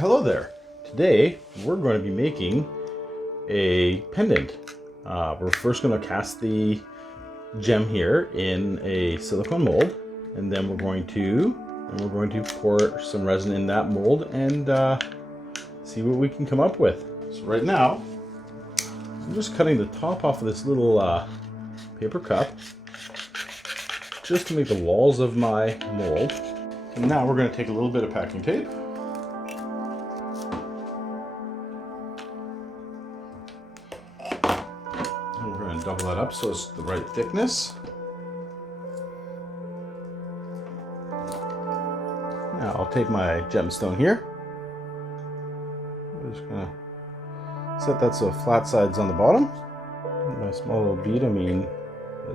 Hello there. Today we're going to be making a pendant. We're first going to cast the gem here in a silicone mold, and then we're going to pour some resin in that mold and see what we can come up with. So right now I'm just cutting the top off of this little paper cup just to make the walls of my mold. And now we're going to take a little bit of packing tape. And we're going to double that up so it's the right thickness. Now I'll take my gemstone here. I'm just going to set that so flat sides on the bottom. My small little bead, I mean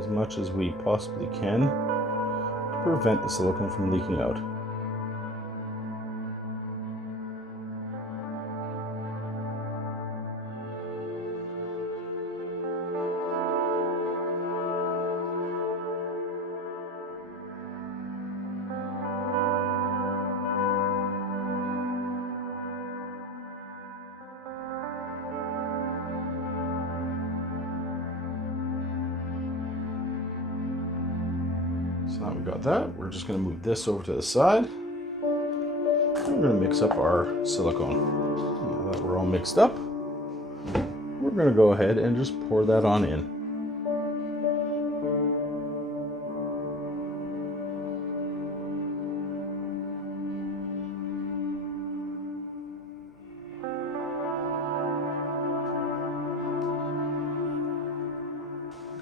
as much as we possibly can to prevent the silicone from leaking out. So now we've got that, we're just going to move this over to the side. And we're going to mix up our silicone. Now that we're all mixed up, we're going to go ahead and just pour that on in.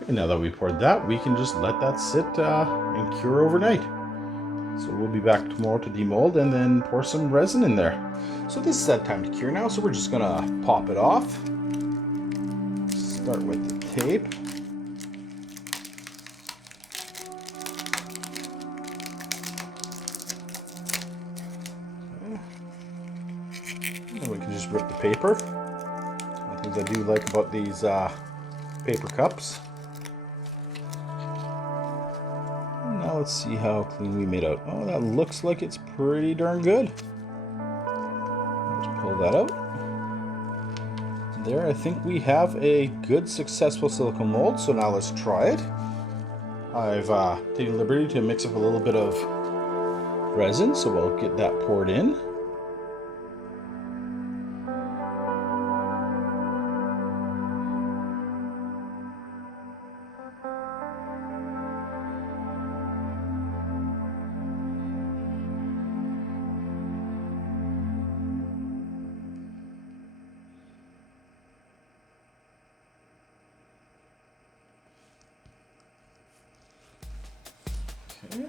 Okay, now that we poured that, we can just let that sit and cure overnight. So we'll be back tomorrow to demold and then pour some resin in there. So this is that time to cure now, so we're just gonna pop it off. Start with the tape. Okay. And we can just rip the paper. One of the things I do like about these paper cups. Now let's see how clean we made out. Oh, that looks like it's pretty darn good. Let's pull that out. There, I think we have a good, successful silicone mold. So now let's try it. I've taken the liberty to mix up a little bit of resin, so we'll get that poured in. Okay.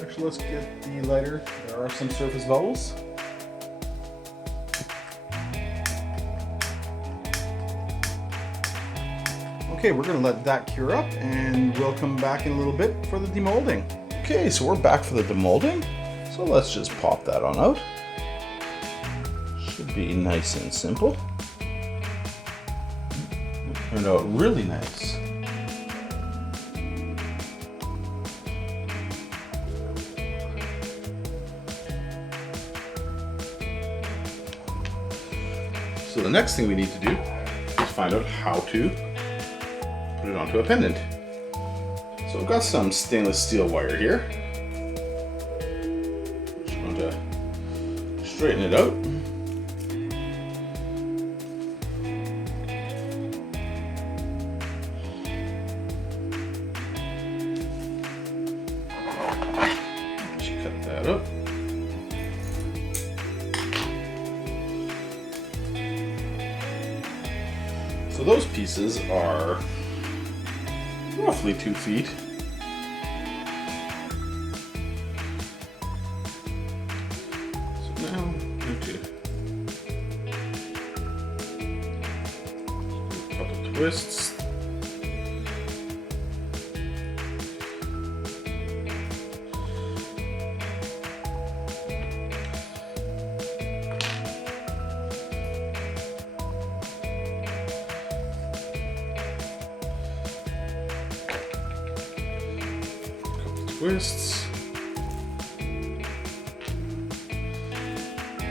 Actually, let's get the lighter. There are some surface bubbles. Okay, we're going to let that cure up and we'll come back in a little bit for the demolding. Okay, so we're back for the demolding. So let's just pop that on out. Should be nice and simple. It turned out really nice. So the next thing we need to do is find out how to put it onto a pendant. So I've got some stainless steel wire here. Just going to straighten it out. Just cut that up. So those pieces are roughly 2 feet. So now I'm going to do a couple twists. twists.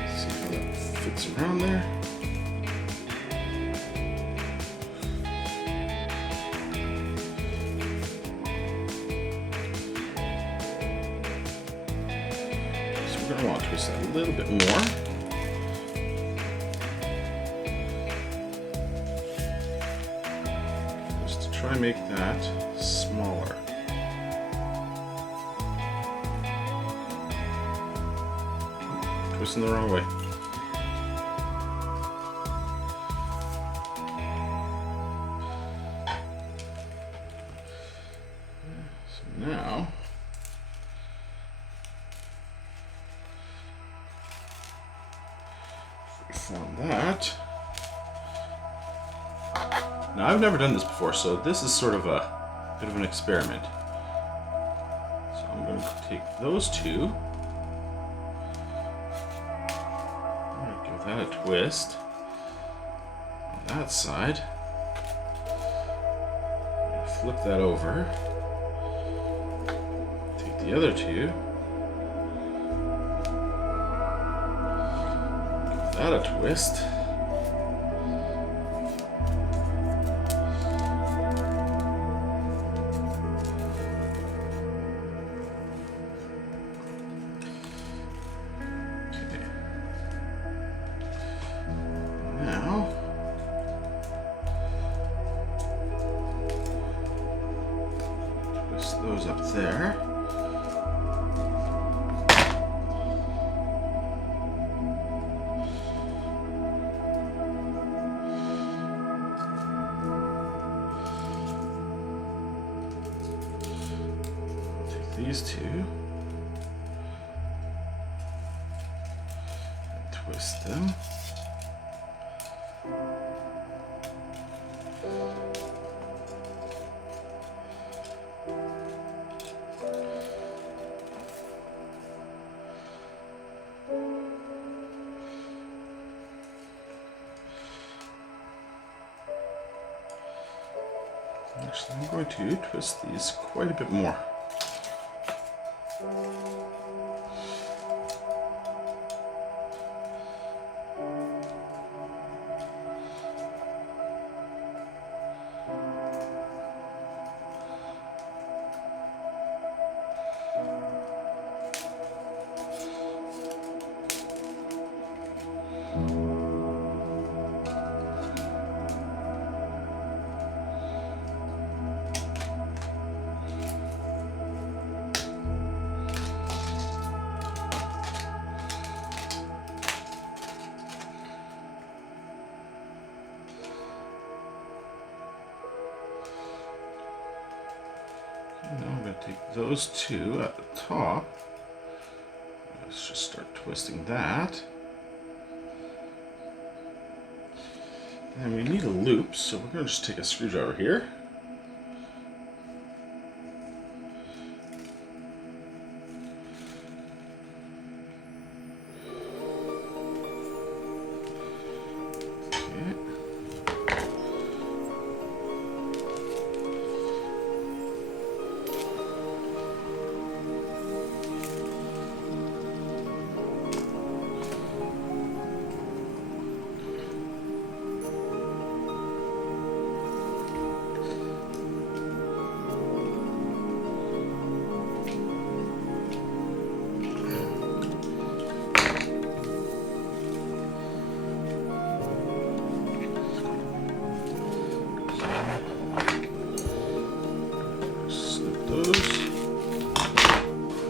See how that fits around there. So we're going to want to twist that a little bit more. Just to try and make that smaller. Twisting the wrong way. So now form that. Now I've never done this before, so this is sort of a bit of an experiment. So I'm going to take those two. Give that a twist on that side. Flip that over. Take the other two. Give that a twist. Those up there. Take these two and twist them. Actually, I'm going to twist these quite a bit more. Now I'm going to take those two at the top. Let's just start twisting that. And we need a loop, so we're going to just take a screwdriver here.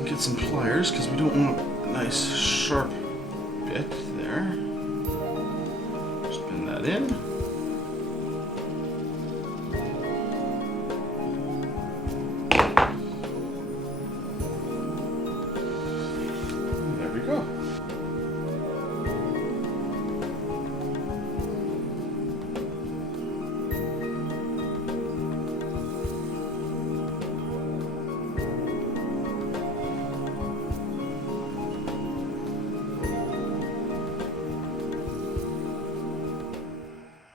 Get some pliers because we don't want a nice sharp bit there. Just pin that in.